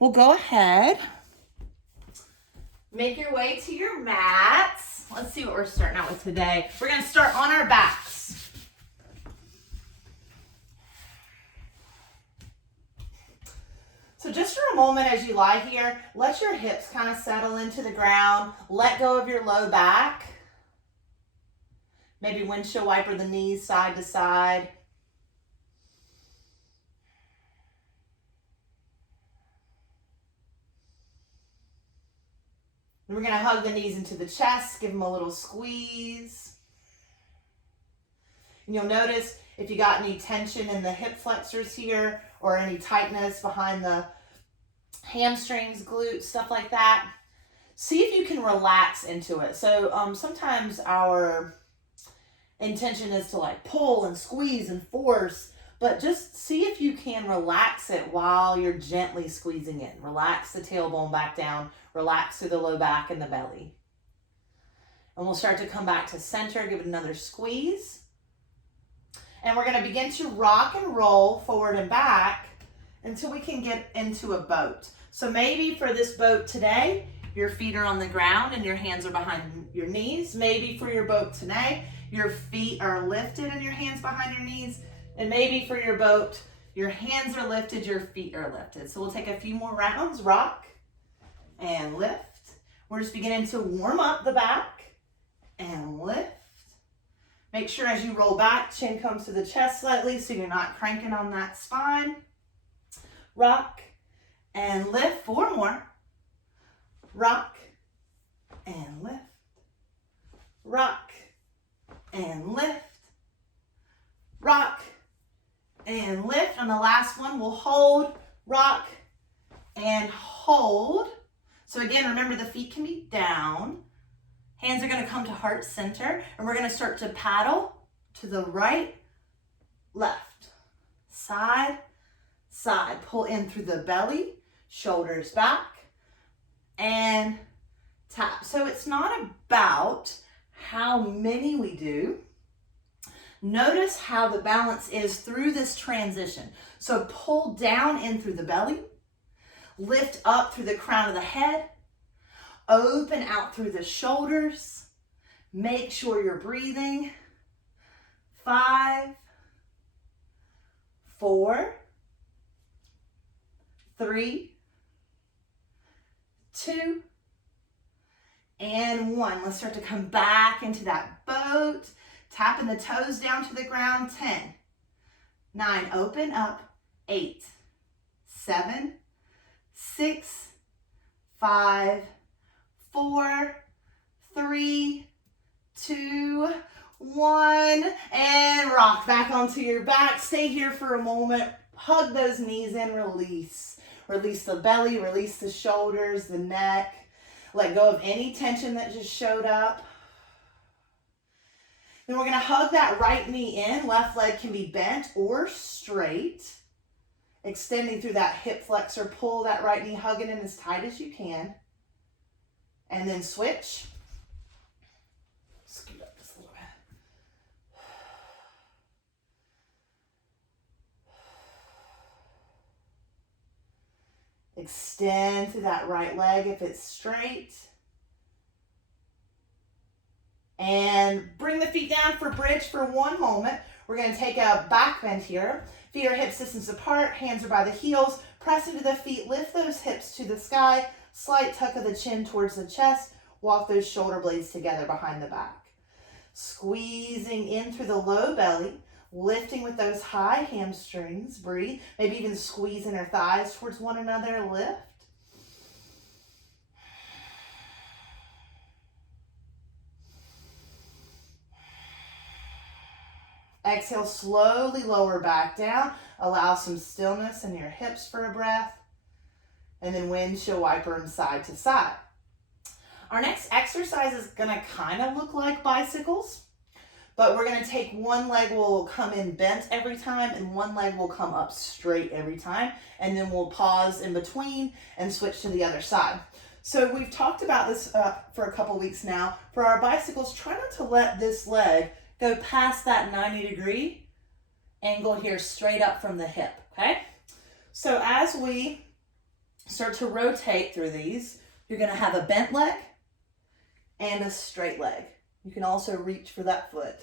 Well, go ahead. Make your way to your mats. Let's see what we're starting out with today. We're going to start on our backs. So just for a moment as you lie here, let your hips kind of settle into the ground. Let go of your low back. Maybe windshield wiper the knees side to side. And we're going to hug the knees into the chest, give them a little squeeze. And you'll notice if you got any tension in the hip flexors here or any tightness behind the hamstrings, glutes, stuff like that, see if you can relax into it. So sometimes our intention is to like pull and squeeze and force, but just see if you can relax it while you're gently squeezing in. Relax the tailbone back down, relax through the low back and the belly. And we'll start to come back to center, give it another squeeze. And we're going to begin to rock and roll forward and back until we can get into a boat. So maybe for this boat today, your feet are on the ground and your hands are behind your knees. Maybe for your boat today, your feet are lifted and your hands behind your knees. And maybe for your boat, your hands are lifted, your feet are lifted. So we'll take a few more rounds, rock and lift. We're just beginning to warm up the back and lift. Make sure as you roll back, chin comes to the chest slightly so you're not cranking on that spine. Rock and lift. 4 more. Rock and lift. Rock and lift. Rock and lift. On the last one, we'll hold, rock, and hold. So again, remember the feet can be down. Hands are going to come to heart center, and we're going to start to paddle to the right, left, side, side. Pull in through the belly, shoulders back, and tap. So it's not about how many we do. Notice how the balance is through this transition. So pull down in through the belly, lift up through the crown of the head, open out through the shoulders. Make sure you're breathing. 5, 4, 3, 2, and 1. Let's start to come back into that boat. Tapping the toes down to the ground. 10, 9, open up. 8, 7, 6, 5, 4, 3, 2, 1, and rock back onto your back. Stay here for a moment. Hug those knees in, release. Release the belly, release the shoulders, the neck. Let go of any tension that just showed up. Then we're going to hug that right knee in. Left leg can be bent or straight. Extending through that hip flexor. Pull that right knee, hug it in as tight as you can. And then switch. Scoot up just a little bit. Extend through that right leg if it's straight. And bring the feet down for bridge for 1 moment. We're going to take a back bend here. Feet are hip distance apart. Hands are by the heels. Press into the feet. Lift those hips to the sky. Slight tuck of the chin towards the chest. Walk those shoulder blades together behind the back. Squeezing in through the low belly. Lifting with those high hamstrings. Breathe. Maybe even squeeze inner thighs towards one another. Lift. Exhale, slowly lower back down. Allow some stillness in your hips for a breath. And then windshield wiper them side to side. Our next exercise is going to kind of look like bicycles, but we're going to take one leg will come in bent every time and one leg will come up straight every time. And then we'll pause in between and switch to the other side. So we've talked about this for a couple weeks now. For our bicycles, try not to let this leg go past that 90-degree angle here straight up from the hip, okay? So as we start to rotate through these. You're gonna have a bent leg and a straight leg. You can also reach for that foot.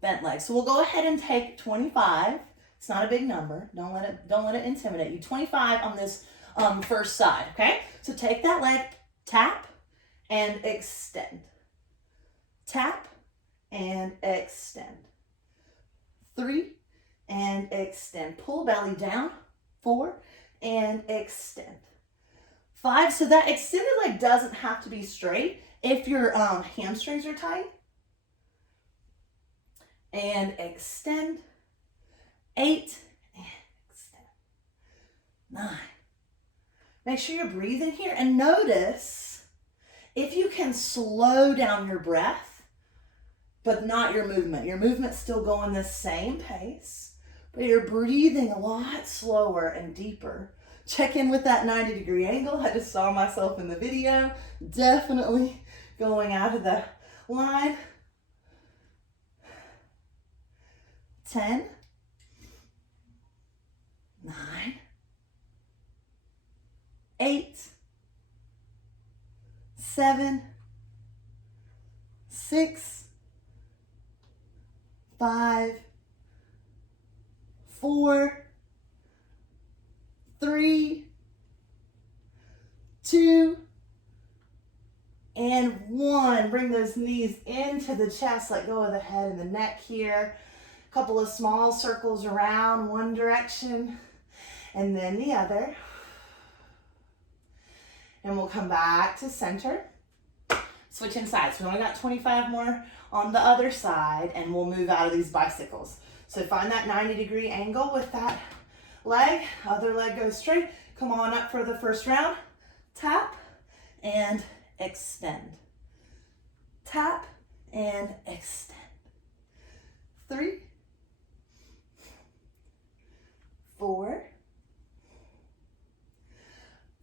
Bent leg. So we'll go ahead and take 25. It's not a big number. Don't let it intimidate you. 25 on this first side, okay? So take that leg, tap, and extend. Tap and extend. 3 and extend. Pull belly down. 4 and extend. 5. So that extended leg doesn't have to be straight if your hamstrings are tight. And extend. 8 and extend. 9. Make sure you're breathing here and notice if you can slow down your breath, but not your movement. Your movement's still going the same pace, but you're breathing a lot slower and deeper. Check in with that 90-degree angle. I just saw myself in the video. Definitely going out of the line. 10, 9, 8, 7, 6, 5, 4, 3, 2, and 1. Bring those knees into the chest. Let go of the head and the neck here. A couple of small circles around one direction and then the other. And we'll come back to center. Switching sides. We only got 25 more on the other side, and we'll move out of these bicycles. So find that 90-degree angle with that leg. Other leg goes straight. Come on up for the first round. Tap and extend. Tap and extend. 3, 4,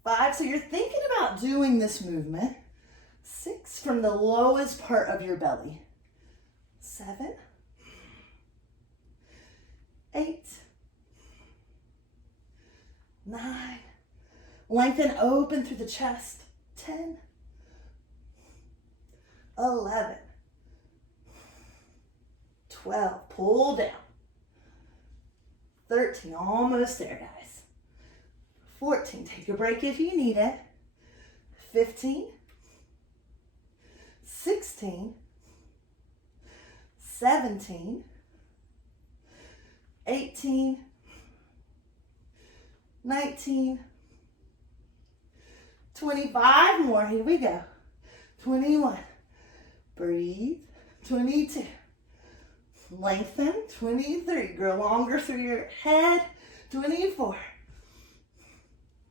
5. So you're thinking about doing this movement. 6 from the lowest part of your belly. 7, 8, 9. Lengthen open through the chest. 10, 11, 12. Pull down. 13. Almost there, guys. 14. Take a break if you need it. 15. 16, 17, 18, 19, 25 more. Here we go. 21. Breathe. 22. Lengthen. 23. Grow longer through your head. 24.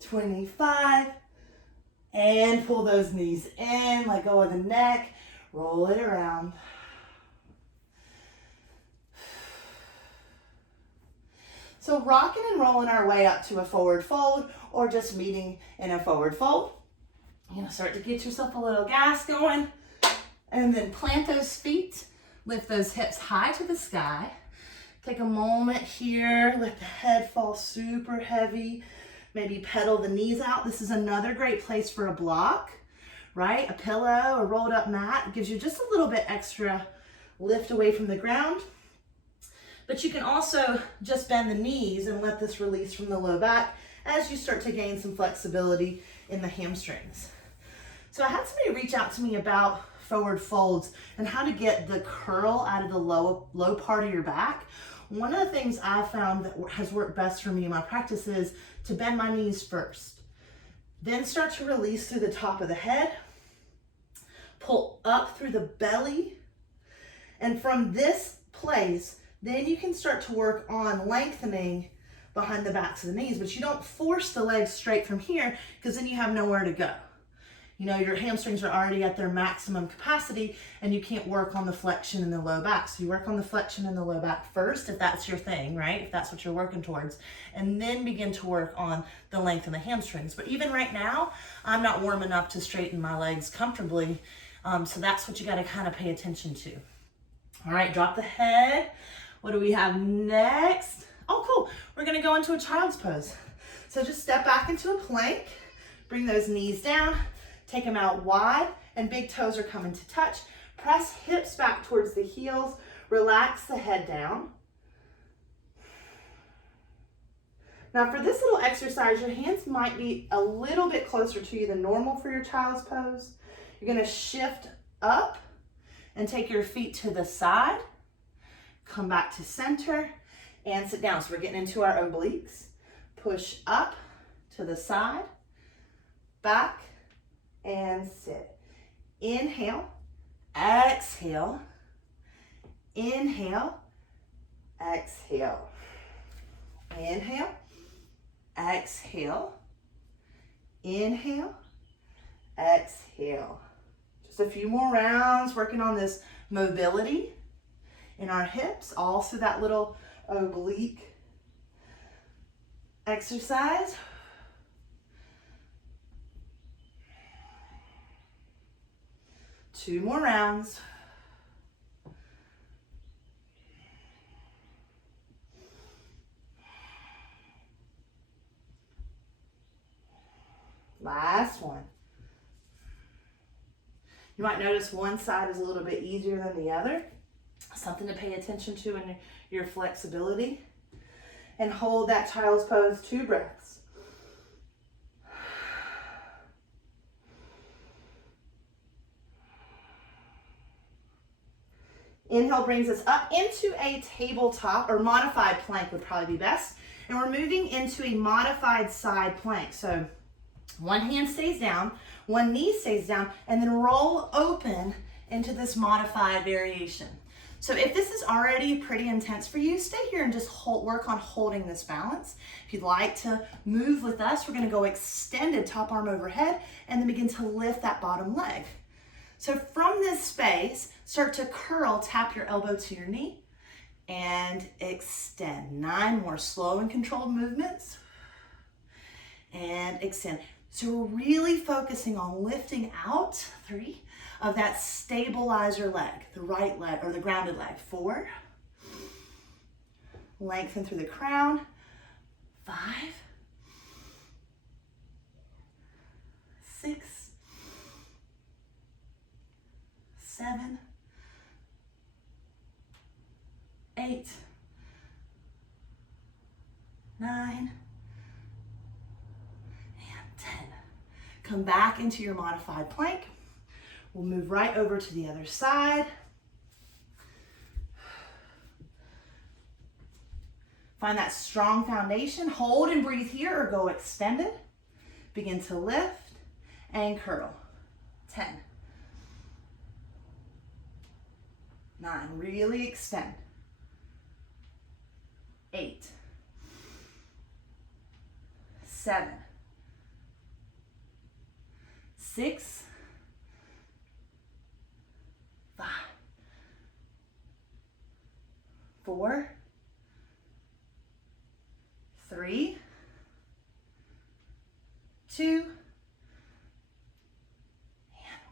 25. And pull those knees in. Let go of the neck. Roll it around. So rocking and rolling our way up to a forward fold or just meeting in a forward fold. You're gonna start to get yourself a little gas going and then plant those feet, lift those hips high to the sky. Take a moment here, let the head fall super heavy. Maybe pedal the knees out. This is another great place for a block, right? A pillow, a rolled up mat. It gives you just a little bit extra lift away from the ground. But you can also just bend the knees and let this release from the low back as you start to gain some flexibility in the hamstrings. So I had somebody reach out to me about forward folds and how to get the curl out of the low part of your back. One of the things I found that has worked best for me in my practice is to bend my knees first. Then start to release through the top of the head. Pull up through the belly. And from this place, then you can start to work on lengthening behind the backs of the knees, but you don't force the legs straight from here because then you have nowhere to go. You know, your hamstrings are already at their maximum capacity and you can't work on the flexion in the low back. So you work on the flexion in the low back first, if that's your thing, right? If that's what you're working towards, and then begin to work on the length in the hamstrings. But even right now, I'm not warm enough to straighten my legs comfortably. So that's what you got to kind of pay attention to. All right, drop the head. What do we have next? Oh, cool. We're going to go into a child's pose. So just step back into a plank, bring those knees down, take them out wide, and big toes are coming to touch. Press hips back towards the heels, relax the head down. Now for this little exercise, your hands might be a little bit closer to you than normal for your child's pose. You're gonna shift up and take your feet to the side, come back to center, and sit down. So we're getting into our obliques. Push up to the side, back, and sit. Inhale, exhale, inhale, exhale, inhale, exhale, inhale, exhale. Just a few more rounds working on this mobility in our hips, all through that little oblique exercise. Two more rounds. Last one. You might notice one side is a little bit easier than the other. Something to pay attention to in your flexibility. And hold that child's pose, 2 breaths. Inhale brings us up into a tabletop, or modified plank would probably be best. And we're moving into a modified side plank. So one hand stays down, one knee stays down, and then roll open into this modified variation. So if this is already pretty intense for you, stay here and just work on holding this balance. If you'd like to move with us, we're gonna go extended top arm overhead and then begin to lift that bottom leg. So from this space, start to curl, tap your elbow to your knee and extend. 9 more slow and controlled movements and extend. So we're really focusing on lifting out, 3, of that stabilizer leg, the right leg or the grounded leg. 4, lengthen through the crown. 5, 6, 7, 8, 9, and 10. Come back into your modified plank. We'll move right over to the other side. Find that strong foundation. Hold and breathe here or go extended. Begin to lift and curl. 10. 9. Really extend. 8. 7. 6. 5. 4. 3. 2. And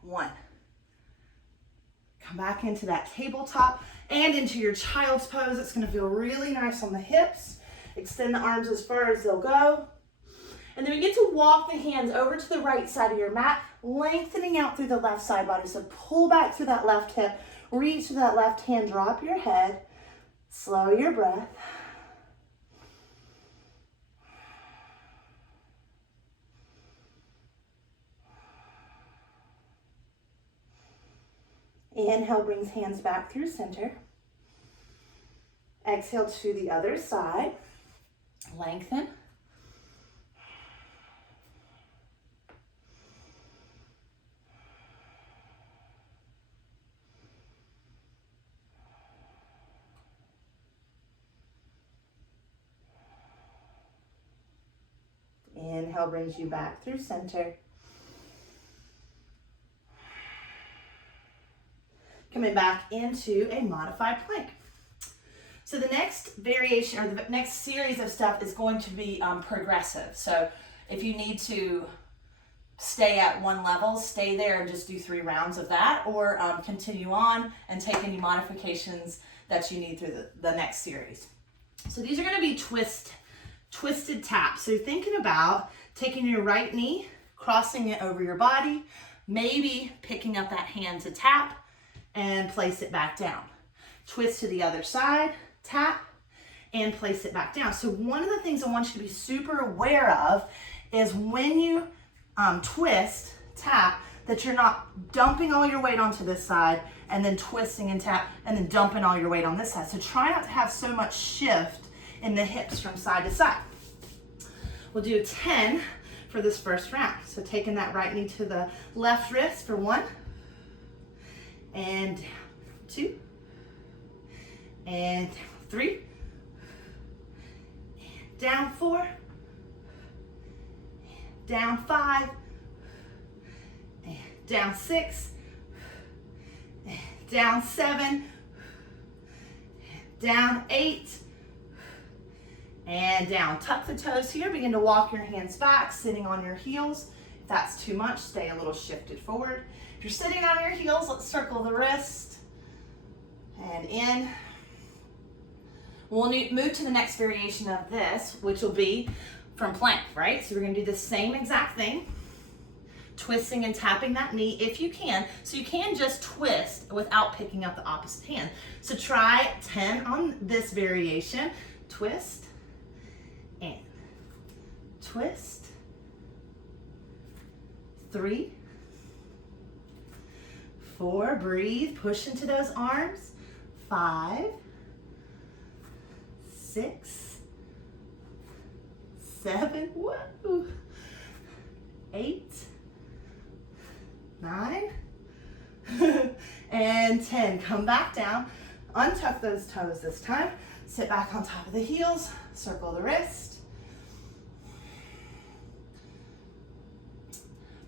1. Come back into that tabletop and into your child's pose. It's going to feel really nice on the hips. Extend the arms as far as they'll go. And then begin to walk the hands over to the right side of your mat, lengthening out through the left side body. So pull back through that left hip, reach to that left hand, drop your head, slow your breath. Inhale brings hands back through center. Exhale to the other side. Lengthen. Inhale brings you back through center. Coming back into a modified plank. So the next variation or the next series of stuff is going to be progressive. So if you need to stay at one level, stay there and just do 3 rounds of that, or continue on and take any modifications that you need through the next series. So these are going to be twist twisted tap. So thinking about taking your right knee, crossing it over your body, maybe picking up that hand to tap and place it back down. Twist to the other side, tap, and place it back down. So one of the things I want you to be super aware of is when you twist, tap, that you're not dumping all your weight onto this side and then twisting and tap and then dumping all your weight on this side. So try not to have so much shift in the hips from side to side. We'll do 10 for this first round. So taking that right knee to the left wrist for 1, and 2, and 3, down 4, down 5, down 6, down 7, down 8, and down. Tuck the toes here. Begin to walk your hands back, sitting on your heels. If that's too much, stay a little shifted forward. If you're sitting on your heels, let's circle the wrist and in. We'll move to the next variation of this, which will be from plank, right? So we're gonna do the same exact thing, twisting and tapping that knee if you can. So you can just twist without picking up the opposite hand. So try 10 on this variation. Twist and twist. 3, 4, breathe, push into those arms. 5, 6, 7, whoa, 8, 9, and 10. Come back down, untuck those toes this time, sit back on top of the heels, circle the wrist.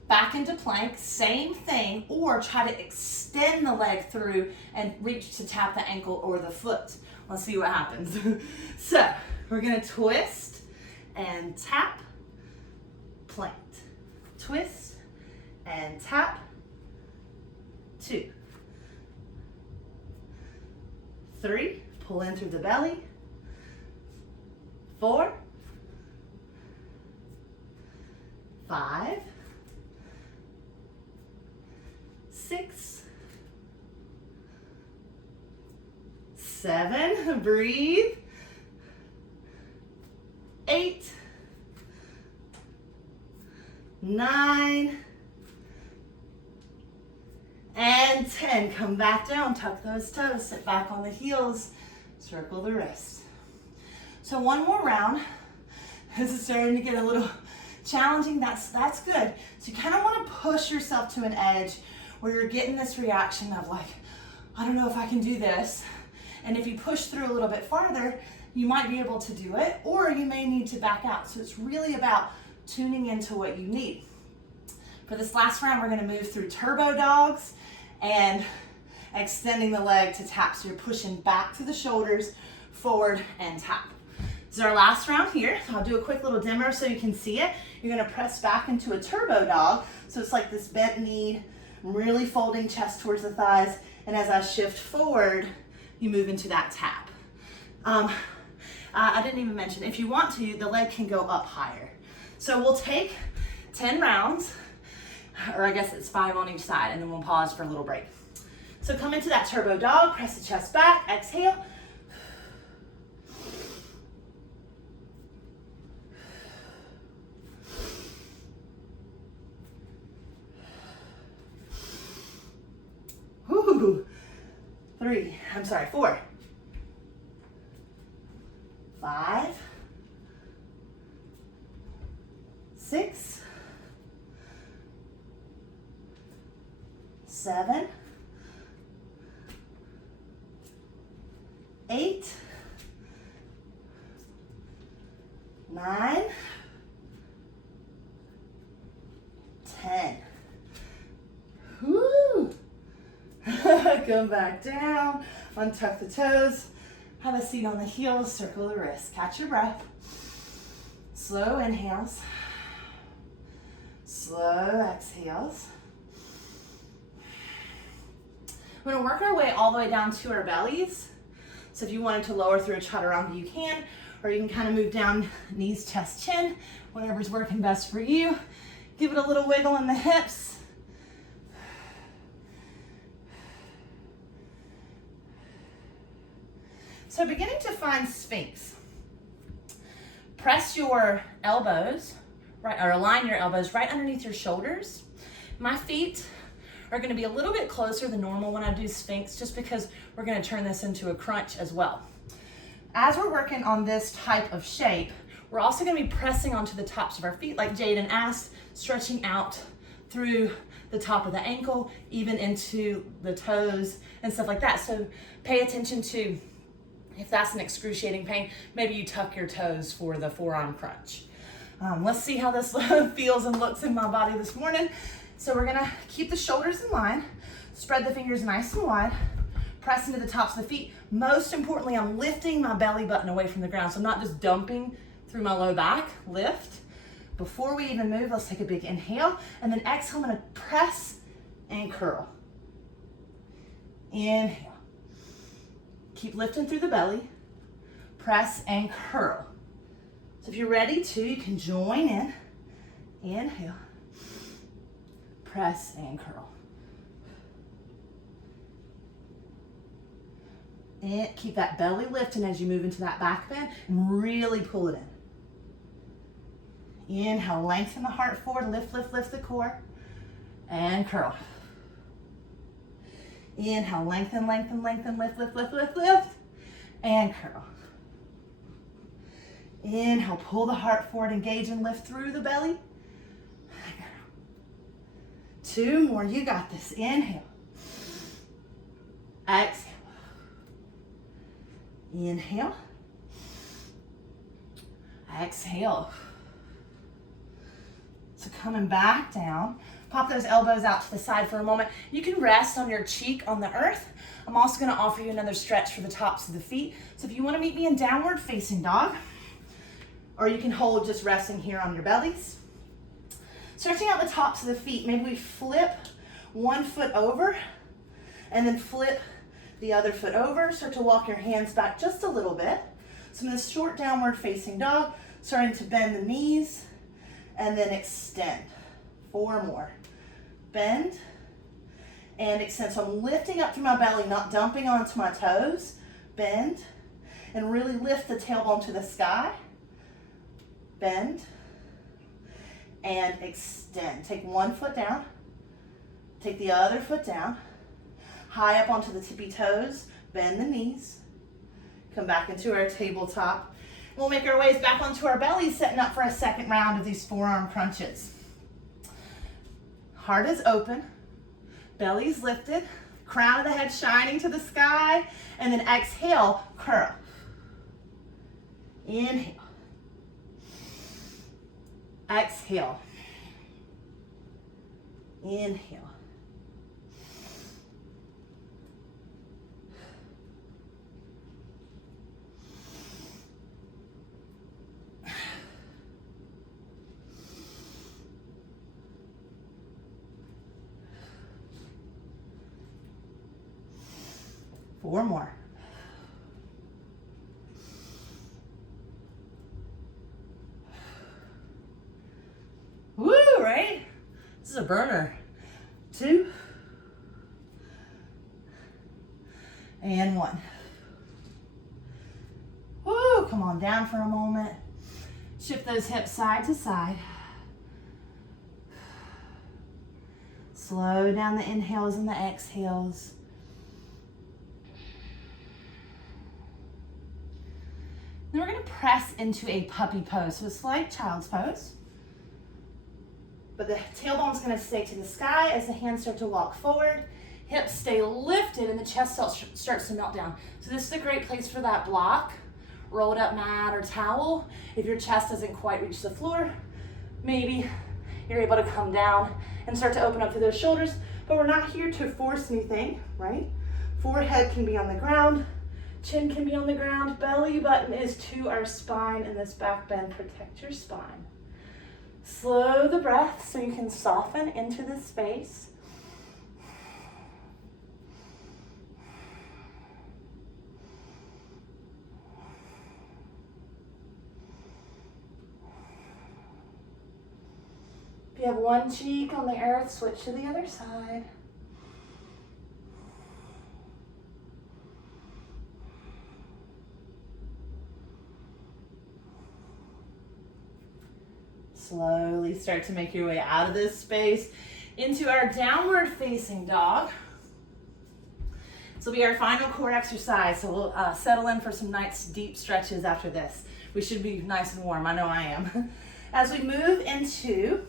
Back into plank, same thing, or try to extend the leg through and reach to tap the ankle or the foot. Let's see what happens. So we're gonna twist and tap, plank. Twist and tap, 2, 3, pull in through the belly, 4, 5, 6, 7, breathe, 8, 9, and 10. Come back down, tuck those toes, sit back on the heels, circle the wrist. So one more round. This is starting to get a little challenging. That's good. So you kind of want to push yourself to an edge where you're getting this reaction of like, I don't know if I can do this. And if you push through a little bit farther, you might be able to do it, or you may need to back out. So it's really about tuning into what you need. For this last round, we're gonna move through turbo dogs and extending the leg to tap. So you're pushing back to the shoulders, forward and tap. This is our last round here. So I'll do a quick little demo so you can see it. You're gonna press back into a turbo dog. So it's like this bent knee, really folding chest towards the thighs. And as I shift forward, you move into that tap. I didn't even mention, if you want to, the leg can go up higher. So we'll take 10 rounds, or I guess it's 5 on each side, and then we'll pause for a little break. So come into that turbo dog, press the chest back, exhale. Woo. 4, 5, 6, 7, 8, 9, 10. Woo! Come back down, untuck the toes, have a seat on the heels, circle the wrists, catch your breath. Slow inhales, slow exhales. We're gonna work our way all the way down to our bellies. So if you wanted to lower through a chaturanga, you can, or you can kind of move down, knees, chest, chin, whatever's working best for you. Give it a little wiggle in the hips. So beginning to find Sphinx. Press your elbows, right, or align your elbows right underneath your shoulders. My feet are going to be a little bit closer than normal when I do Sphinx, just because we're going to turn this into a crunch as well. As we're working on this type of shape, we're also going to be pressing onto the tops of our feet, like Jaden asked, stretching out through the top of the ankle, even into the toes and stuff like that. So pay attention to, if that's an excruciating pain, maybe you tuck your toes for the forearm crunch. Let's see how this feels and looks in my body this morning. So we're gonna keep the shoulders in line, spread the fingers nice and wide, press into the tops of the feet. Most importantly, I'm lifting my belly button away from the ground, so I'm not just dumping through my low back. Lift. Before we even move, let's take a big inhale, and then exhale, I'm gonna press and curl. Inhale. Keep lifting through the belly, press and curl. So if you're ready to, you can join in. Inhale, press and curl. And keep that belly lifting as you move into that back bend and really pull it in. Inhale, lengthen the heart forward, lift, lift, lift the core, and curl. Inhale, lengthen, lengthen, lengthen, lift, lift, lift, lift, lift, and curl. Inhale, pull the heart forward, engage and lift through the belly. Two more, you got this. Inhale. Exhale. Inhale. Exhale. So coming back down, pop those elbows out to the side for a moment. You can rest on your cheek on the earth. I'm also going to offer you another stretch for the tops of the feet. So if you want to meet me in downward facing dog, or you can hold just resting here on your bellies. Stretching out the tops of the feet, maybe we flip one foot over and then flip the other foot over. Start to walk your hands back just a little bit. So in this short downward facing dog, starting to bend the knees and then extend. 4 more. Bend and extend. So I'm lifting up through my belly, not dumping onto my toes. Bend and really lift the tailbone to the sky. Bend and extend. Take one foot down, take the other foot down, high up onto the tippy toes, bend the knees, come back into our tabletop. We'll make our ways back onto our bellies, setting up for a second round of these forearm crunches. Heart is open, belly's lifted, crown of the head shining to the sky, and then exhale, curl. Inhale. Exhale. Inhale. Four more. Woo, right? This is a burner. 2 and 1. Woo, come on down for a moment. Shift those hips side to side. Slow down the inhales and the exhales. Then we're going to press into a puppy pose, so a slight child's pose. But the tailbone's going to stay to the sky as the hands start to walk forward. Hips stay lifted and the chest starts to melt down. So this is a great place for that block, rolled up mat or towel. If your chest doesn't quite reach the floor, maybe you're able to come down and start to open up through those shoulders. But we're not here to force anything, right? Forehead can be on the ground. Chin can be on the ground. Belly button is to our spine, and this back bend, protect your spine. Slow the breath so you can soften into the space. you have one cheek on the earth, switch to the other side. Slowly start to make your way out of this space into our downward facing dog. This will be our final core exercise, so we'll settle in for some nice deep stretches after this. We should be nice and warm, I know I am. As we move into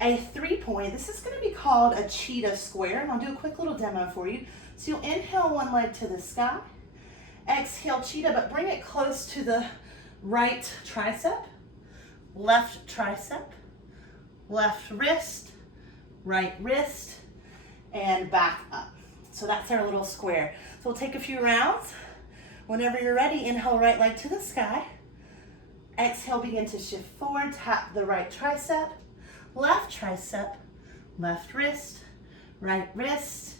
a 3-point, this is going to be called a cheetah square, and I'll do a quick little demo for you. So you'll inhale one leg to the sky, exhale cheetah, but bring it close to the right tricep, left tricep, left wrist, right wrist, and back up. So that's our little square. So we'll take a few rounds. Whenever you're ready, inhale right leg to the sky. Exhale, begin to shift forward, tap the right tricep, left wrist, right wrist,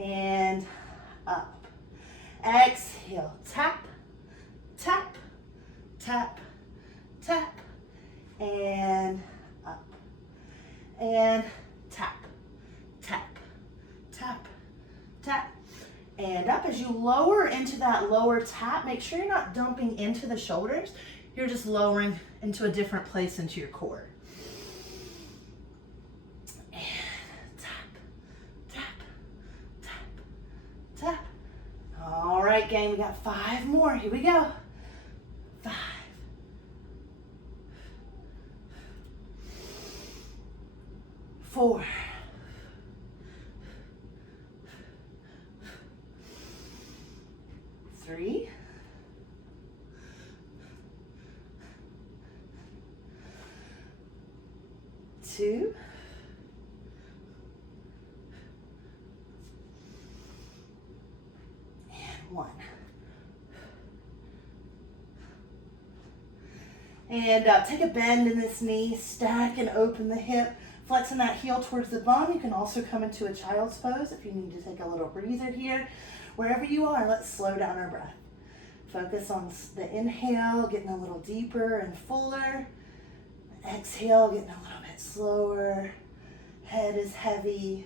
and up. Exhale, tap, tap, tap, tap, and up. And tap, tap, tap, tap, and up. As you lower into that lower tap, make sure you're not dumping into the shoulders. You're just lowering into a different place into your core. And tap, tap, tap, tap. All right, gang, we got 5 more. Here we go. 5. 4. 3. 2. And 1. And take a bend in this knee, stack and open the hip, flexing that heel towards the bum. You can also come into a child's pose if you need to take a little breather here. Wherever you are, let's slow down our breath. Focus on the inhale, getting a little deeper and fuller. Exhale, getting a little bit slower. Head is heavy.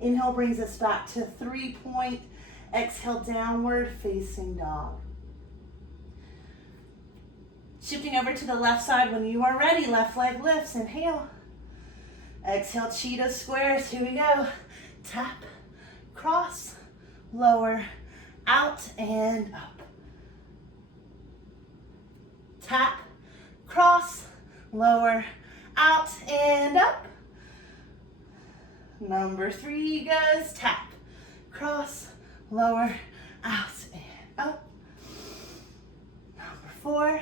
Inhale brings us back to 3-point. Exhale, downward facing dog. Shifting over to the left side when you are ready. Left leg lifts. Inhale. Exhale, cheetah squares. Here we go. Tap, cross, lower, out, and up. Tap, cross, lower, out, and up. Number 3 goes tap, cross, lower, out, and up. Number 4.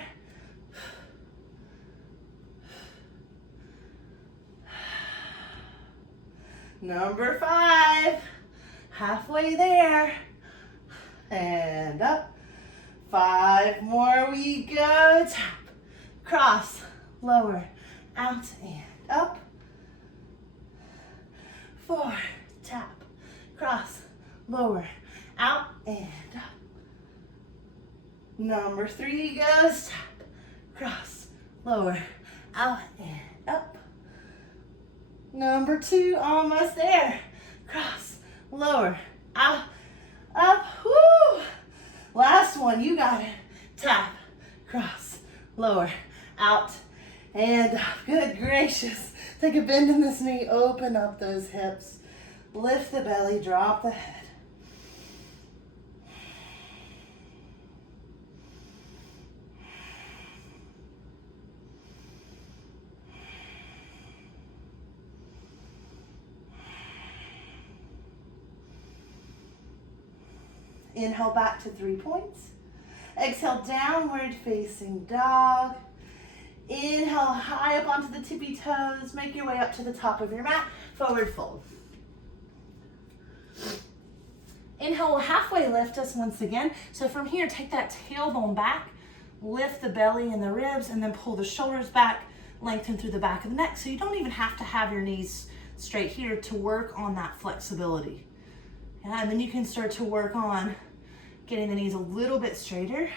Number 5. Halfway there. And up. 5 more we go. Tap, cross, lower, out, and up. 4, tap, cross, lower, out, and up. Number 3 goes tap, cross, lower, out, and up. Number 2, almost there. Cross, lower, out, up, woo. Last one, you got it. Tap, cross, lower, out, and up. Good gracious. Take a bend in this knee, open up those hips, lift the belly, drop the head. Inhale back to 3 points. Exhale, downward facing dog. Inhale high up onto the tippy toes. Make your way up to the top of your mat. Forward fold. Inhale will halfway lift us once again. So from here, take that tailbone back, lift the belly and the ribs, and then pull the shoulders back, lengthen through the back of the neck. So you don't even have to have your knees straight here to work on that flexibility. And then you can start to work on Getting the knees a little bit straighter.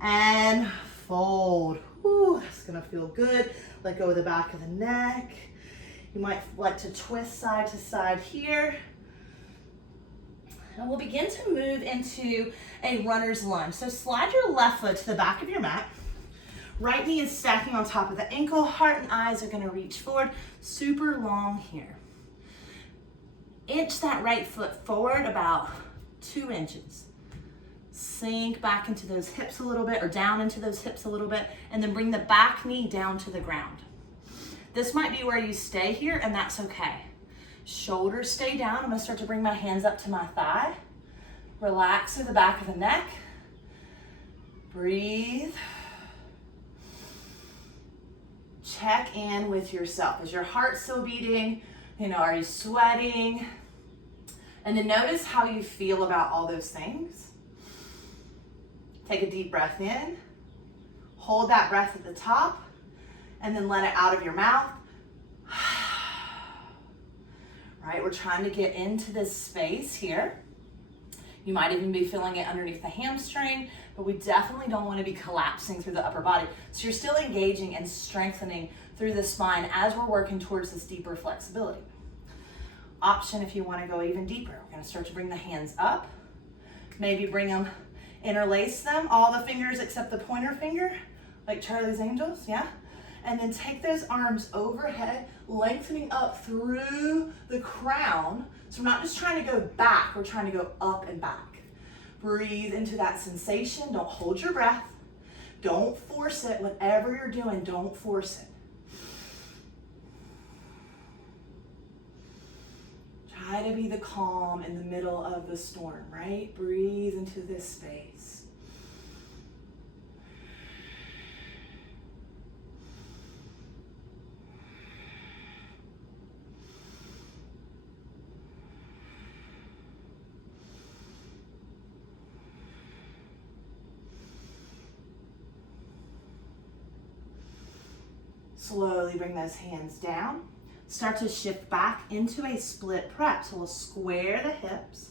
And fold. Whew, that's gonna feel good. Let go of the back of the neck. You might like to twist side to side here. And we'll begin to move into a runner's lunge. So slide your left foot to the back of your mat. Right knee is stacking on top of the ankle. Heart and eyes are gonna reach forward. Super long here. Inch that right foot forward about 2 inches. Sink back into those hips a little bit, or down into those hips a little bit, and then bring the back knee down to the ground. This might be where you stay here, and that's okay. Shoulders stay down. I'm gonna start to bring my hands up to my thigh. Relax through the back of the neck. Breathe. Check in with yourself. Is your heart still beating? You know, are you sweating? And then notice how you feel about all those things. Take a deep breath in. Hold that breath at the top, and then let it out of your mouth. Right, we're trying to get into this space here. You might even be feeling it underneath the hamstring, but we definitely don't want to be collapsing through the upper body. So you're still engaging and strengthening through the spine as we're working towards this deeper flexibility. Option if you want to go even deeper. We're going to start to bring the hands up. Maybe bring them, interlace them, all the fingers except the pointer finger, like Charlie's Angels, yeah? And then take those arms overhead, lengthening up through the crown. So we're not just trying to go back, we're trying to go up and back. Breathe into that sensation. Don't hold your breath. Don't force it. Whatever you're doing, don't force it. Try to be the calm in the middle of the storm, right? Breathe into this space. Slowly bring those hands down. Start to shift back into a split prep. So we'll square the hips,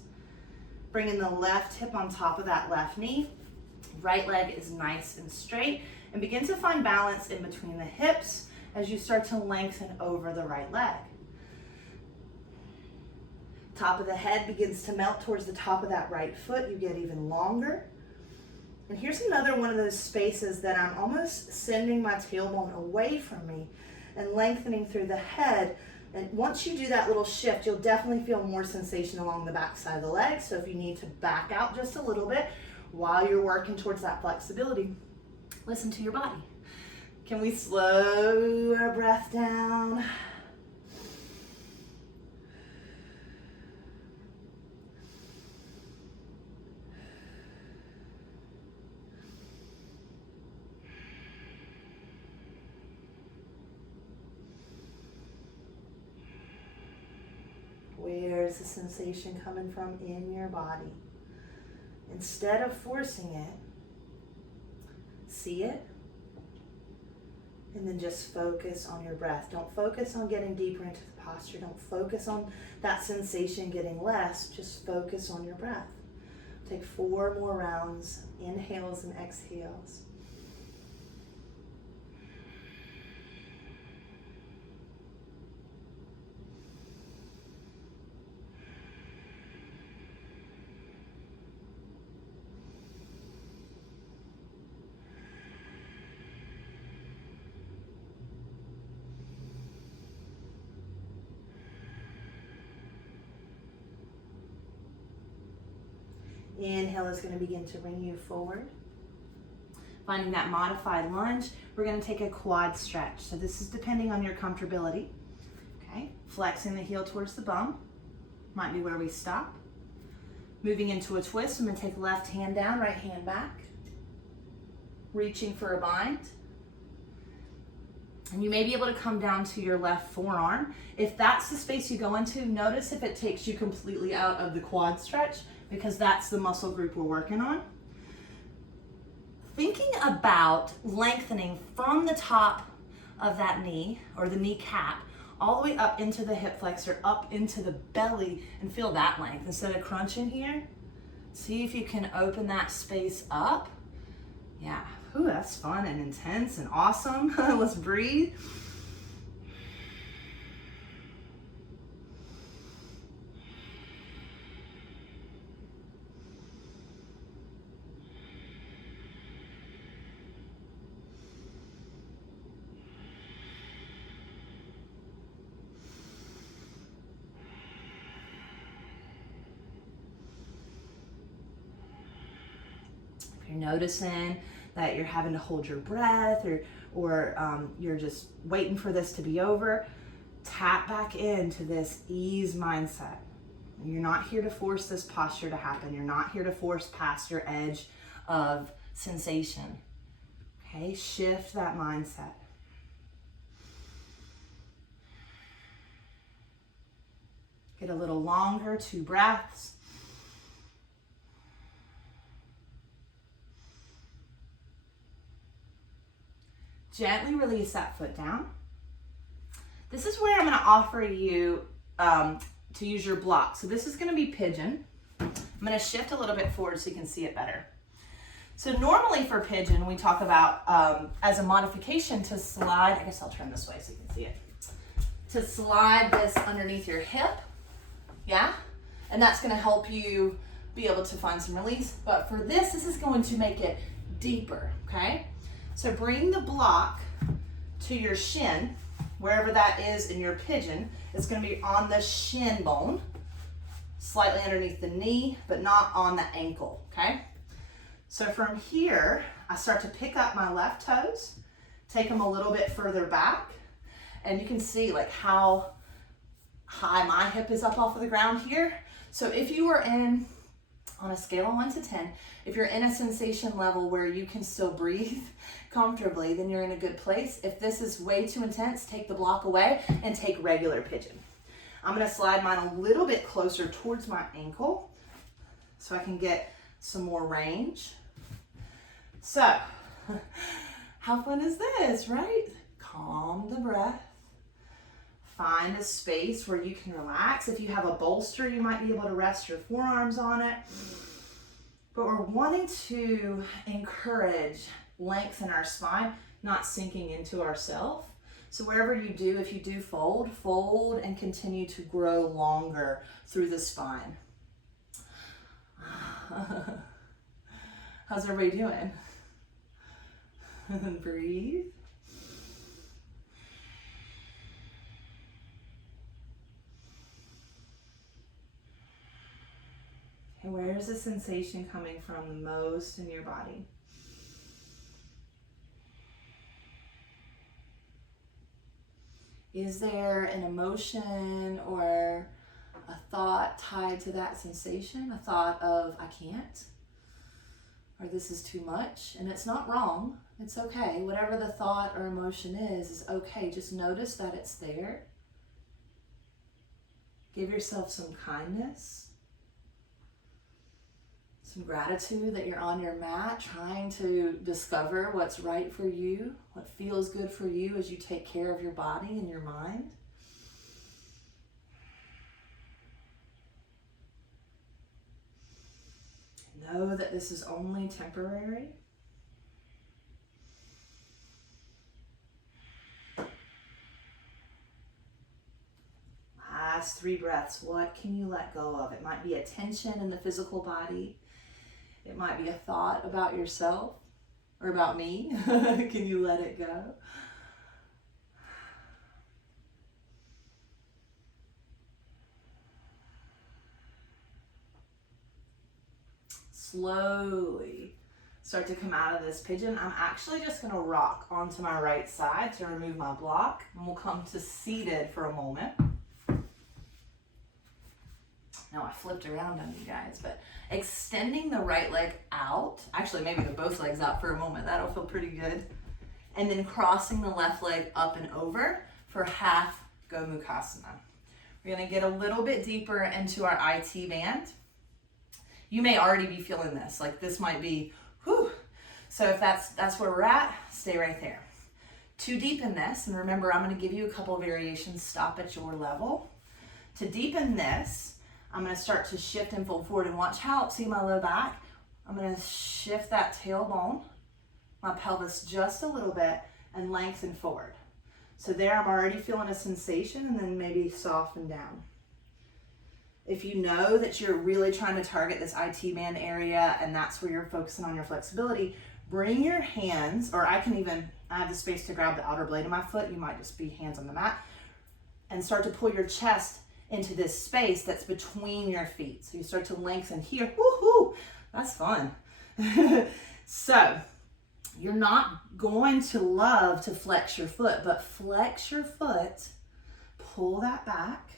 bringing the left hip on top of that left knee. Right leg is nice and straight, and begin to find balance in between the hips as you start to lengthen over the right leg. Top of the head begins to melt towards the top of that right foot. You get even longer. And here's another one of those spaces that I'm almost sending my tailbone away from me and lengthening through the head. And once you do that little shift, you'll definitely feel more sensation along the back side of the leg. So if you need to back out just a little bit while you're working towards that flexibility, listen to your body. Can we slow our breath down? Where's the sensation coming from in your body? Instead of forcing it, see it, and then just focus on your breath. Don't focus on getting deeper into the posture. Don't focus on that sensation getting less. Just focus on your breath. Take 4 more rounds, inhales and exhales. Inhale is going to begin to bring you forward. Finding that modified lunge, we're going to take a quad stretch. So this is depending on your comfortability. Okay, flexing the heel towards the bum. Might be where we stop. Moving into a twist, I'm going to take left hand down, right hand back. Reaching for a bind. And you may be able to come down to your left forearm. If that's the space you go into, notice if it takes you completely out of the quad stretch, because that's the muscle group we're working on. Thinking about lengthening from the top of that knee, or the kneecap, all the way up into the hip flexor, up into the belly, and feel that length. Instead of crunching here, See if you can open that space up. Yeah, ooh, that's fun and intense and awesome. Let's breathe. You're noticing that you're having to hold your breath, or you're just waiting for this to be over, tap back into this ease mindset. You're not here to force this posture to happen. You're not here to force past your edge of sensation. Okay, shift that mindset. Get a little longer, 2 breaths. Gently release that foot down. This is where I'm going to offer you to use your block. So this is going to be pigeon. I'm going to shift a little bit forward so you can see it better. So normally for pigeon, we talk about as a modification to slide, I guess I'll turn this way so you can see it, to slide this underneath your hip, yeah? And that's going to help you be able to find some release. But for this is going to make it deeper, okay? So bring the block to your shin, wherever that is in your pigeon. It's going to be on the shin bone, slightly underneath the knee, but not on the ankle, okay? So from here, I start to pick up my left toes, take them a little bit further back, and you can see like how high my hip is up off of the ground here. So if you were in, on a scale of 1 to 10, if you're in a sensation level where you can still breathe comfortably, then you're in a good place. If this is way too intense, take the block away and take regular pigeon. I'm gonna slide mine a little bit closer towards my ankle so I can get some more range. So, how fun is this, right? Calm the breath. Find a space where you can relax. If you have a bolster, you might be able to rest your forearms on it. But we're wanting to encourage length in our spine, not sinking into ourselves. So wherever you do, if you do fold, fold and continue to grow longer through the spine. How's everybody doing? Breathe. And where is the sensation coming from the most in your body? Is there an emotion or a thought tied to that sensation? A thought of, I can't, or this is too much? And it's not wrong. It's okay. Whatever the thought or emotion is okay. Just notice that it's there. Give yourself some kindness, some gratitude that you're on your mat trying to discover what's right for you, what feels good for you as you take care of your body and your mind. Know that this is only temporary. Last 3 breaths. What can you let go of? It might be a tension in the physical body. It might be a thought about yourself or about me. Can you let it go? Slowly start to come out of this pigeon. I'm actually just going to rock onto my right side to remove my block, and we'll come to seated for a moment. Now I flipped around on you guys, but extending the right leg out, actually maybe the both legs out for a moment, that'll feel pretty good. And then crossing the left leg up and over for half Gomukhasana. We're gonna get a little bit deeper into our IT band. You may already be feeling this, like this might be, whew. So if that's where we're at, stay right there. To deepen this, and remember I'm gonna give you a couple of variations, stop at your level. To deepen this, I'm gonna start to shift and fold forward, and watch how, see my low back? I'm gonna shift that tailbone, my pelvis just a little bit, and lengthen forward. So there I'm already feeling a sensation, and then maybe soften down. If you know that you're really trying to target this IT band area and that's where you're focusing on your flexibility, bring your hands, or I have the space to grab the outer blade of my foot, you might just be hands on the mat, and start to pull your chest into this space that's between your feet. So you start to lengthen here. Woohoo! That's fun. So you're not going to love to flex your foot, but flex your foot, pull that back,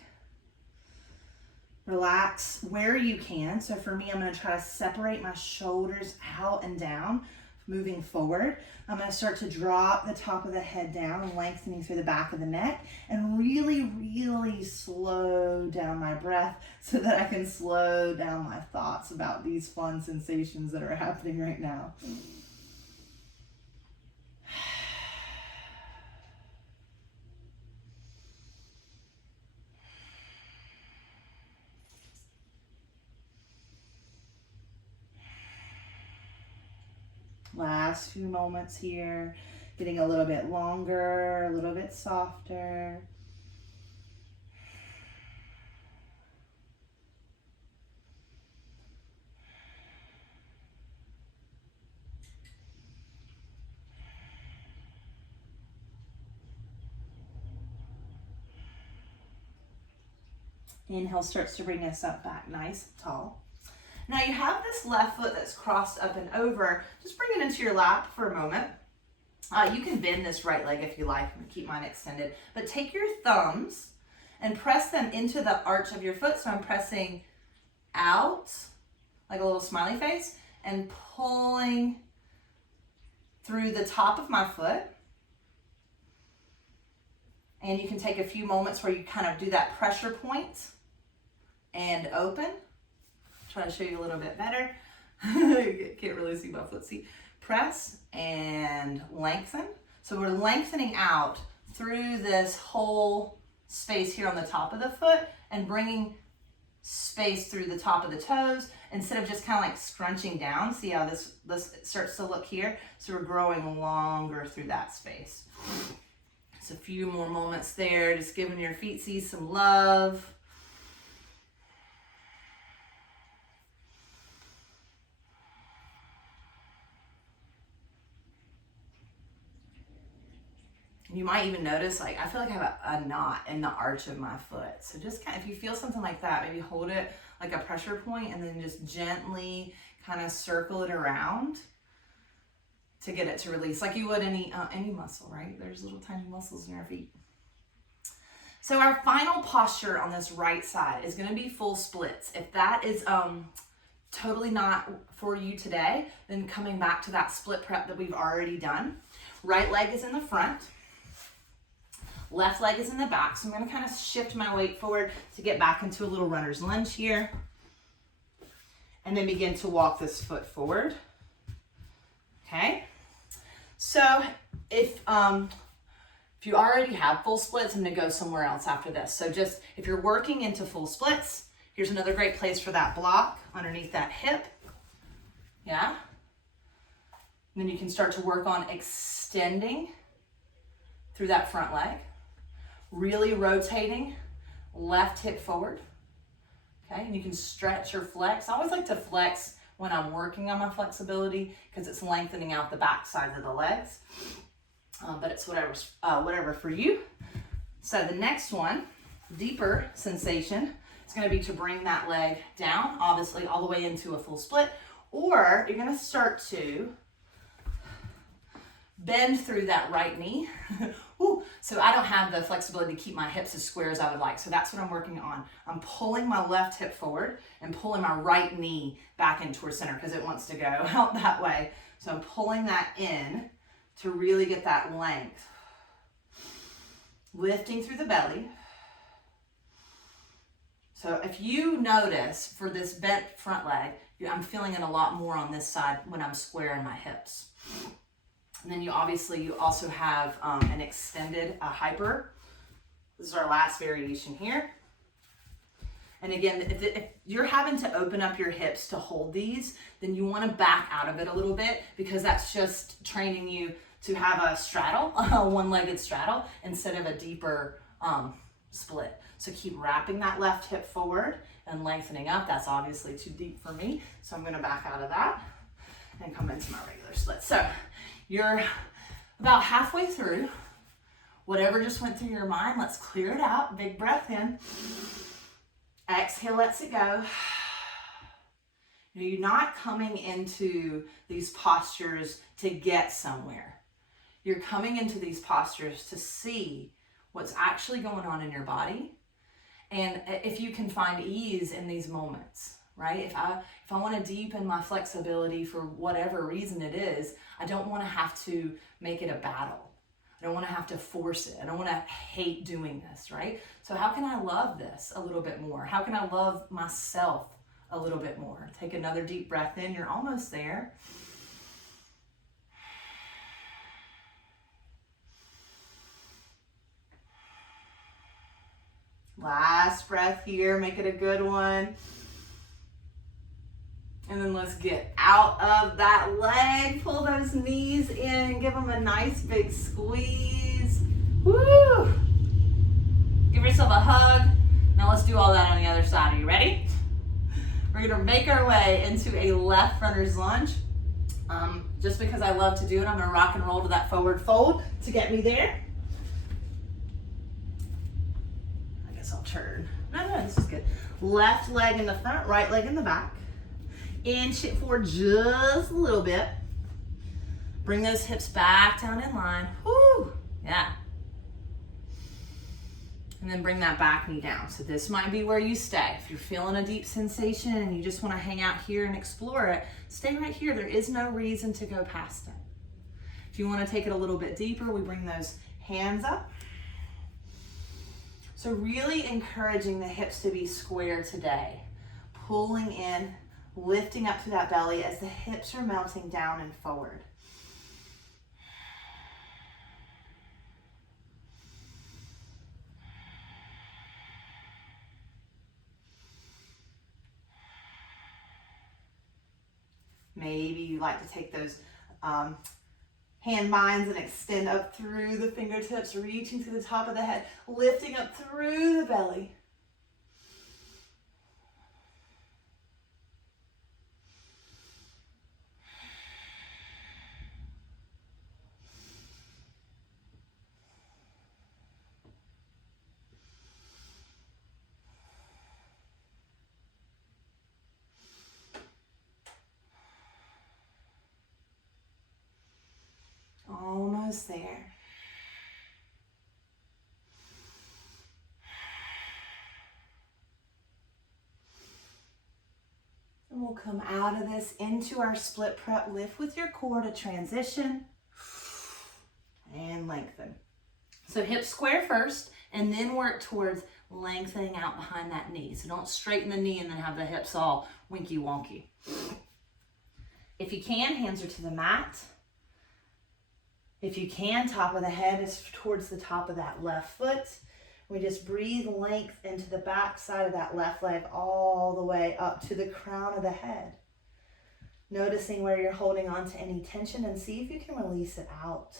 relax where you can. So for me, I'm going to try to separate my shoulders out and down, moving forward. I'm going to start to drop the top of the head down, lengthening through the back of the neck, and really, really slow down my breath so that I can slow down my thoughts about these fun sensations that are happening right now. Last few moments here, getting a little bit longer, a little bit softer. Inhale starts to bring us up back nice and tall. Now you have this left foot that's crossed up and over. Just bring it into your lap for a moment. You can bend this right leg if you like. I'm gonna keep mine extended. But take your thumbs and press them into the arch of your foot. So I'm pressing out, like a little smiley face, and pulling through the top of my foot. And you can take a few moments where you kind of do that pressure point and open. Try to show you a little bit better. Can't really see my foot. See, press and lengthen. So we're lengthening out through this whole space here on the top of the foot and bringing space through the top of the toes instead of just kind of like scrunching down. See how this starts to look here? So we're growing longer through that space. Just a few more moments there, just giving your feet some love. You might even notice, like, I feel like I have a knot in the arch of my foot. So just kind of, if you feel something like that, maybe hold it like a pressure point and then just gently kind of circle it around to get it to release, like you would any muscle, right? There's little tiny muscles in our feet. So our final posture on this right side is going to be full splits. If that is totally not for you today, then coming back to that split prep that we've already done. Right leg is in the front. Left leg is in the back. So I'm going to kind of shift my weight forward to get back into a little runner's lunge here. And then begin to walk this foot forward. Okay. So if you already have full splits, I'm going to go somewhere else after this. So just if you're working into full splits, here's another great place for that block underneath that hip. Yeah. And then you can start to work on extending through that front leg. Really rotating left hip forward. Okay, and you can stretch or flex. I always like to flex when I'm working on my flexibility because it's lengthening out the back sides of the legs. But it's whatever for you. So the next one, deeper sensation, is going to be to bring that leg down, obviously all the way into a full split, or you're going to start to bend through that right knee. Ooh, so I don't have the flexibility to keep my hips as square as I would like. So that's what I'm working on. I'm pulling my left hip forward and pulling my right knee back in towards center because it wants to go out that way. So I'm pulling that in to really get that length. Lifting through the belly. So if you notice for this bent front leg, I'm feeling it a lot more on this side when I'm square in my hips. And then you also have an extended hyper. This is our last variation here. And again, if you're having to open up your hips to hold these, then you want to back out of it a little bit, because that's just training you to have a straddle, a one-legged straddle, instead of a deeper split. So keep wrapping that left hip forward and lengthening up. That's obviously too deep for me, so I'm going to back out of that and come into my regular split. So you're about halfway through. Whatever just went through your mind, let's clear it out. Big breath in. Exhale, lets it go. You're not coming into these postures to get somewhere. You're coming into these postures to see what's actually going on in your body, and if you can find ease in these moments, right? If I want to deepen my flexibility for whatever reason it is, I don't want to have to make it a battle. I don't want to have to force it. I don't want to hate doing this, right? So how can I love this a little bit more? How can I love myself a little bit more? Take another deep breath in. You're almost there. Last breath here. Make it a good one. And then let's get out of that leg. Pull those knees in. Give them a nice big squeeze. Woo! Give yourself a hug. Now let's do all that on the other side. Are you ready? We're going to make our way into a left runner's lunge. Just because I love to do it, I'm going to rock and roll to that forward fold to get me there. I guess I'll turn. No, this is good. Left leg in the front, right leg in the back. Inch it forward just a little bit. Bring those hips back down in line. Whoo! Yeah. And then bring that back knee down. So this might be where you stay. If you're feeling a deep sensation and you just want to hang out here and explore it, stay right here. There is no reason to go past it. If you want to take it a little bit deeper, we bring those hands up. So really encouraging the hips to be square today. Pulling in, lifting up to that belly as the hips are melting down and forward. Maybe you like to take those hand binds and extend up through the fingertips, reaching to the top of the head, lifting up through the belly. Almost there. And we'll come out of this into our split prep. Lift with your core to transition and lengthen. So hips square first, and then work towards lengthening out behind that knee. So don't straighten the knee and then have the hips all winky wonky. If you can, hands are to the mat. If you can, top of the head is towards the top of that left foot. We just breathe length into the back side of that left leg all the way up to the crown of the head. Noticing where you're holding on to any tension and see if you can release it out.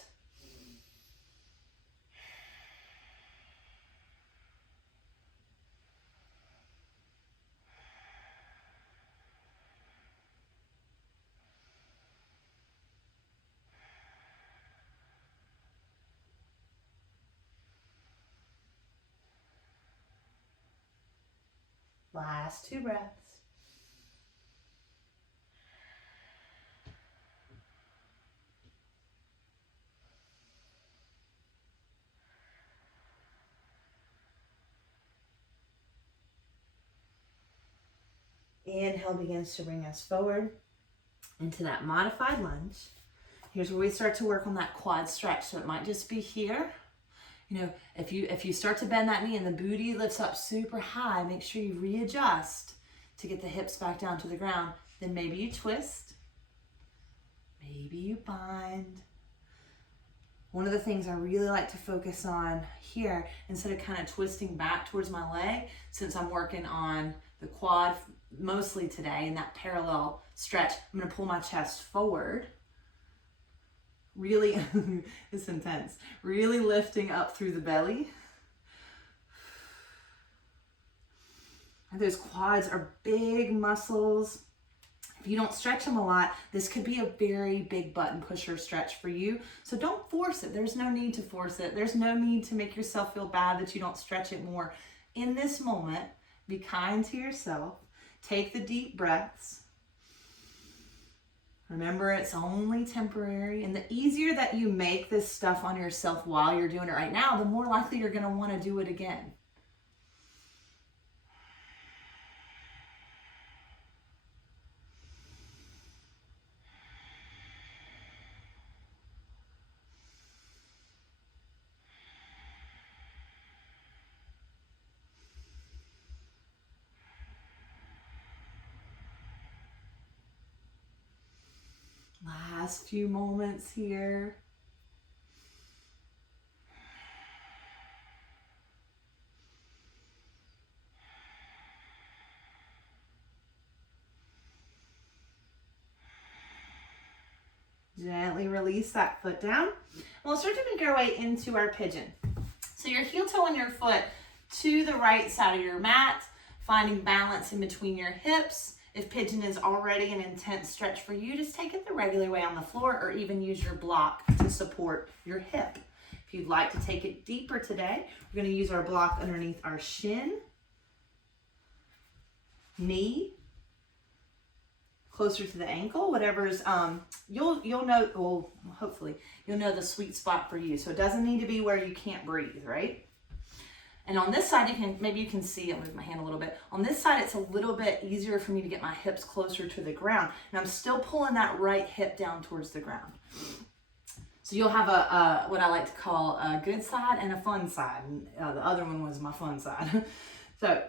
Last 2 breaths. Inhale begins to bring us forward into that modified lunge. Here's where we start to work on that quad stretch. So it might just be here. You know, if you start to bend that knee and the booty lifts up super high, make sure you readjust to get the hips back down to the ground. Then maybe you twist. Maybe you bind. One of the things I really like to focus on here, instead of kind of twisting back towards my leg, since I'm working on the quad mostly today in that parallel stretch, I'm going to pull my chest forward. Really, it's intense. Really lifting up through the belly. And those quads are big muscles. If you don't stretch them a lot, this could be a very big button pusher stretch for you. So don't force it. There's no need to force it. There's no need to make yourself feel bad that you don't stretch it more. In this moment, be kind to yourself. Take the deep breaths. Remember, it's only temporary. And the easier that you make this stuff on yourself while you're doing it right now, the more likely you're going to want to do it again. Last few moments here. Gently release that foot down. And we'll start to make our way into our pigeon. So your heel toe and your foot to the right side of your mat, finding balance in between your hips. If pigeon is already an intense stretch for you, just take it the regular way on the floor, or even use your block to support your hip. If you'd like to take it deeper today, we're going to use our block underneath our shin, knee, closer to the ankle, whatever's, you'll know, well, hopefully, you'll know the sweet spot for you. So it doesn't need to be where you can't breathe, right? And on this side, maybe you can see, I'll move my hand a little bit. On this side, it's a little bit easier for me to get my hips closer to the ground. And I'm still pulling that right hip down towards the ground. So you'll have a what I like to call a good side and a fun side. And the other one was my fun side. So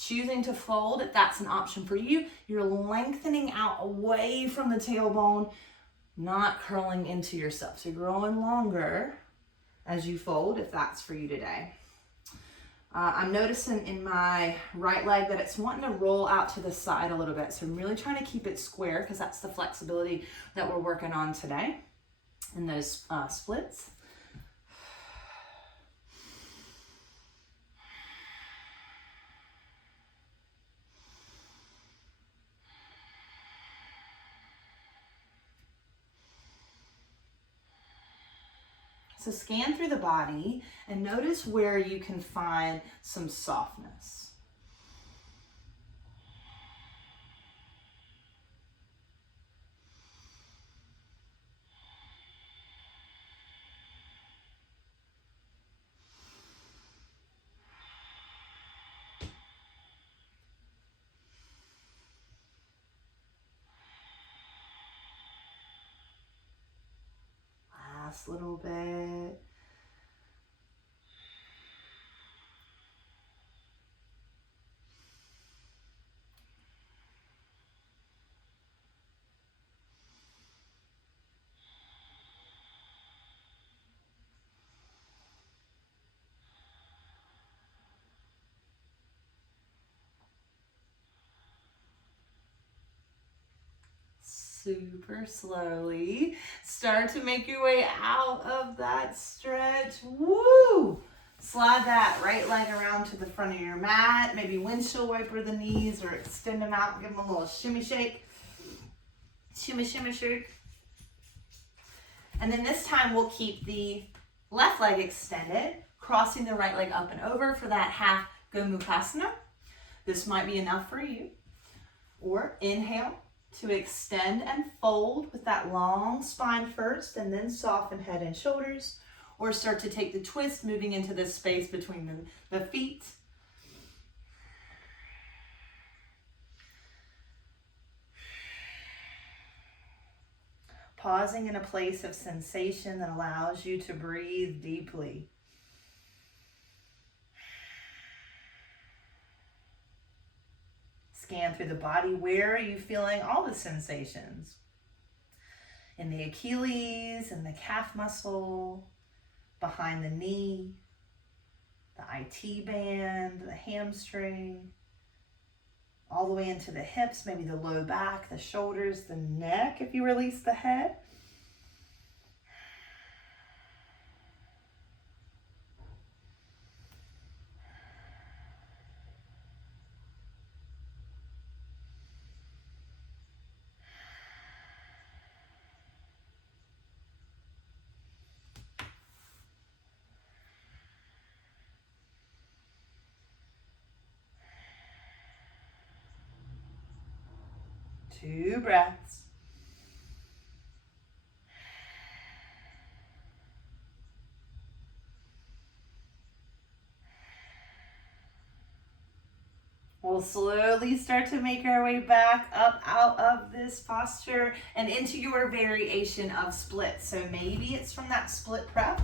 choosing to fold, if that's an option for you, you're lengthening out away from the tailbone, not curling into yourself. So you're growing longer as you fold, if that's for you today. I'm noticing in my right leg that it's wanting to roll out to the side a little bit. So I'm really trying to keep it square because that's the flexibility that we're working on today in those splits. So scan through the body and notice where you can find some softness. Last little bit. Super slowly start to make your way out of that stretch. Woo! Slide that right leg around to the front of your mat. Maybe windshield wiper the knees or extend them out and give them a little shimmy shake. Shimmy, shimmy, shake. And then this time we'll keep the left leg extended, crossing the right leg up and over for that half Gomukhasana. This might be enough for you. Or inhale to extend and fold with that long spine first, and then soften head and shoulders, or start to take the twist, moving into this space between the feet. Pausing in a place of sensation that allows you to breathe deeply. Scan through the body. Where are you feeling all the sensations? in the Achilles and the calf muscle, behind the knee, the IT band, the hamstring, all the way into the hips, maybe the low back, the shoulders, the neck if you release the head. Two breaths. We'll slowly start to make our way back up out of this posture and into your variation of split. So maybe it's from that split prep.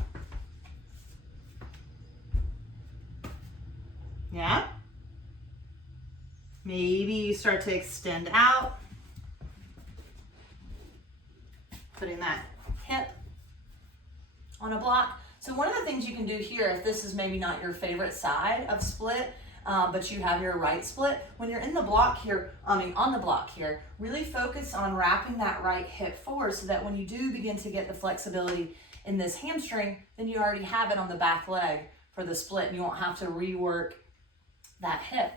Yeah? Maybe you start to extend out, putting that hip on a block. So one of the things you can do here, if this is maybe not your favorite side of split, but you have your right split, when you're in the block here, on the block here, really focus on wrapping that right hip forward so that when you do begin to get the flexibility in this hamstring, then you already have it on the back leg for the split and you won't have to rework that hip.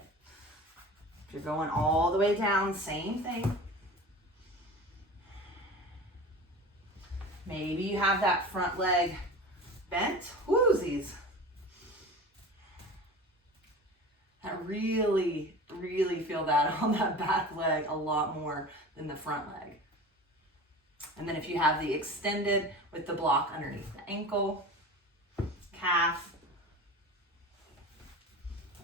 If you're going all the way down, same thing. Maybe you have that front leg bent. Woozies. I really, really feel that on that back leg a lot more than the front leg. And then if you have the extended with the block underneath the ankle, calf,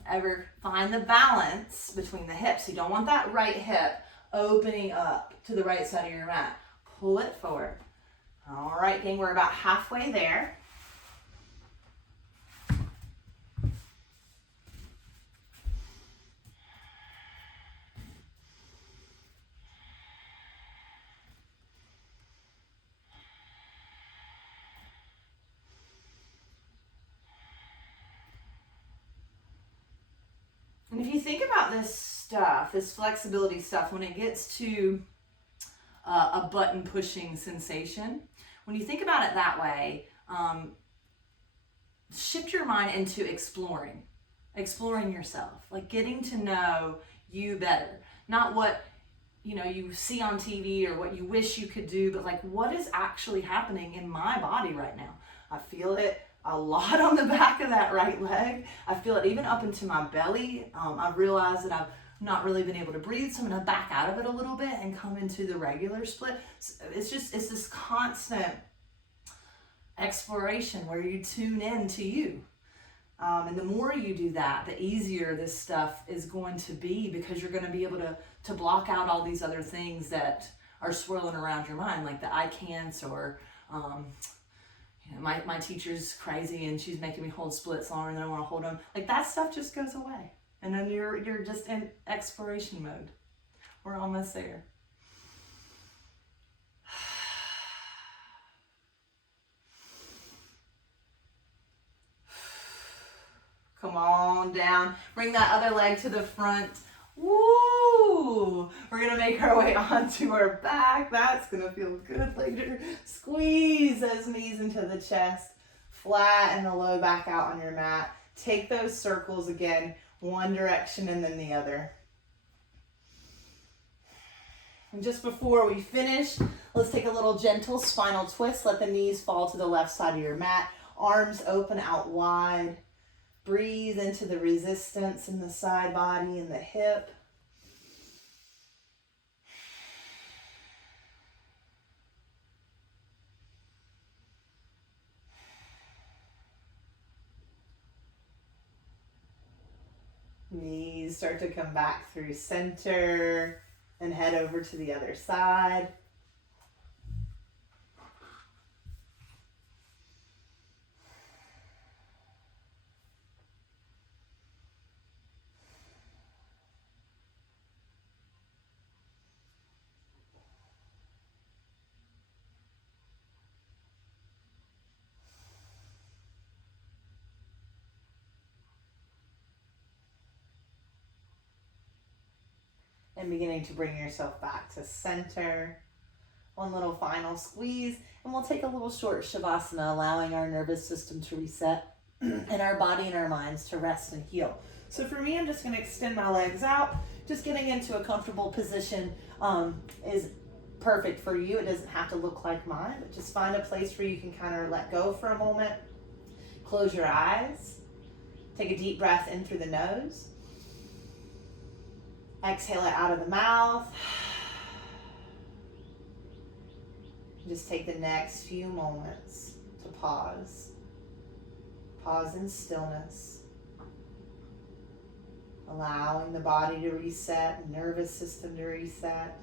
ever find the balance between the hips. You don't want that right hip opening up to the right side of your mat. Pull it forward. All right, gang, we're about halfway there. And if you think about this stuff, this flexibility stuff, when it gets to a button pushing sensation, when you think about it that way, shift your mind into exploring yourself, like getting to know you better, not what you see on TV or what you wish you could do, but like what is actually happening in my body right now. I feel it a lot on the back of that right leg. I feel it even up into my belly. I've realized that I've not really been able to breathe, so I'm gonna back out of it a little bit and come into the regular split. It's this constant exploration where you tune in to you. And the more you do that, the easier this stuff is going to be, because you're going to be able to block out all these other things that are swirling around your mind, like the I can'ts, or my teacher's crazy and she's making me hold splits longer than I want to hold them. Like that stuff just goes away. And then you're just in exploration mode. We're almost there. Come on down. Bring that other leg to the front. Woo! We're going to make our way onto our back. That's going to feel good later. Squeeze those knees into the chest. Flatten the low back out on your mat. Take those circles again, one direction and then the other. And just before we finish, let's take a little gentle spinal twist. Let the knees fall to the left side of your mat. Arms open out wide. Breathe into the resistance in the side body and the hip. Knees start to come back through center and head over to the other side. And beginning to bring yourself back to center. One little final squeeze, and we'll take a little short Shavasana, allowing our nervous system to reset and our body and our minds to rest and heal. So for me, I'm just going to extend my legs out. Just getting into a comfortable position is perfect for you. It doesn't have to look like mine, but just find a place where you can kind of let go for a moment. Close your eyes. Take a deep breath in through the nose. Exhale it out of the mouth. Just take the next few moments to pause. Pause in stillness. Allowing the body to reset, nervous system to reset.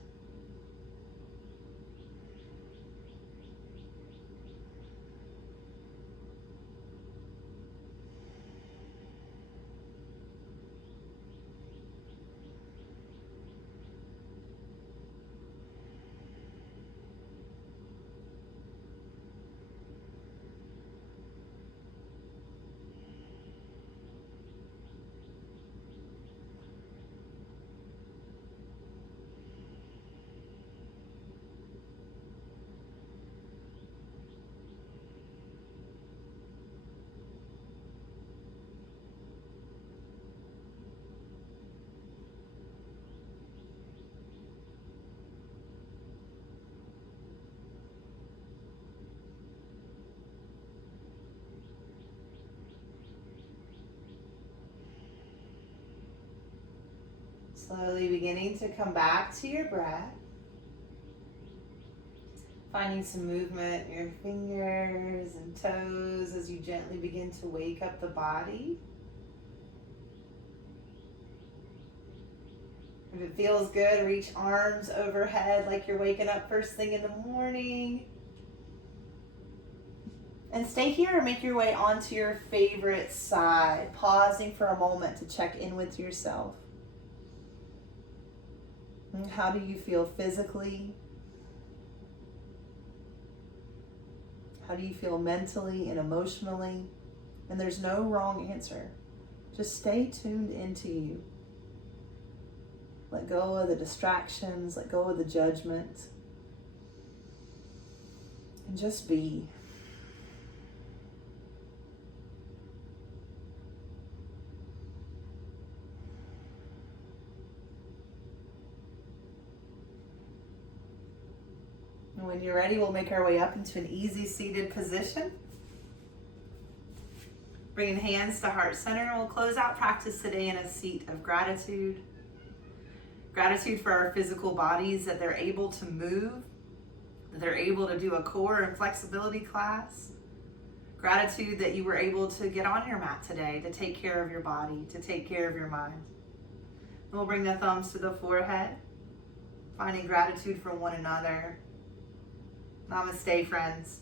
Slowly beginning to come back to your breath. Finding some movement in your fingers and toes as you gently begin to wake up the body. If it feels good, reach arms overhead like you're waking up first thing in the morning. And stay here or make your way onto your favorite side, pausing for a moment to check in with yourself. And how do you feel physically? How do you feel mentally and emotionally? And there's no wrong answer. Just stay tuned into you. Let go of the distractions, let go of the judgment, and just be. And when you're ready, we'll make our way up into an easy seated position. Bringing hands to heart center, we'll close out practice today in a seat of gratitude. Gratitude for our physical bodies, that they're able to move, that they're able to do a core and flexibility class. Gratitude that you were able to get on your mat today to take care of your body, to take care of your mind. And we'll bring the thumbs to the forehead, finding gratitude for one another. Namaste, friends.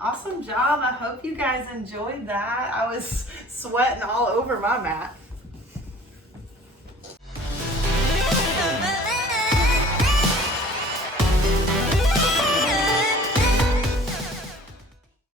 Awesome job. I hope you guys enjoyed that. I was sweating all over my mat.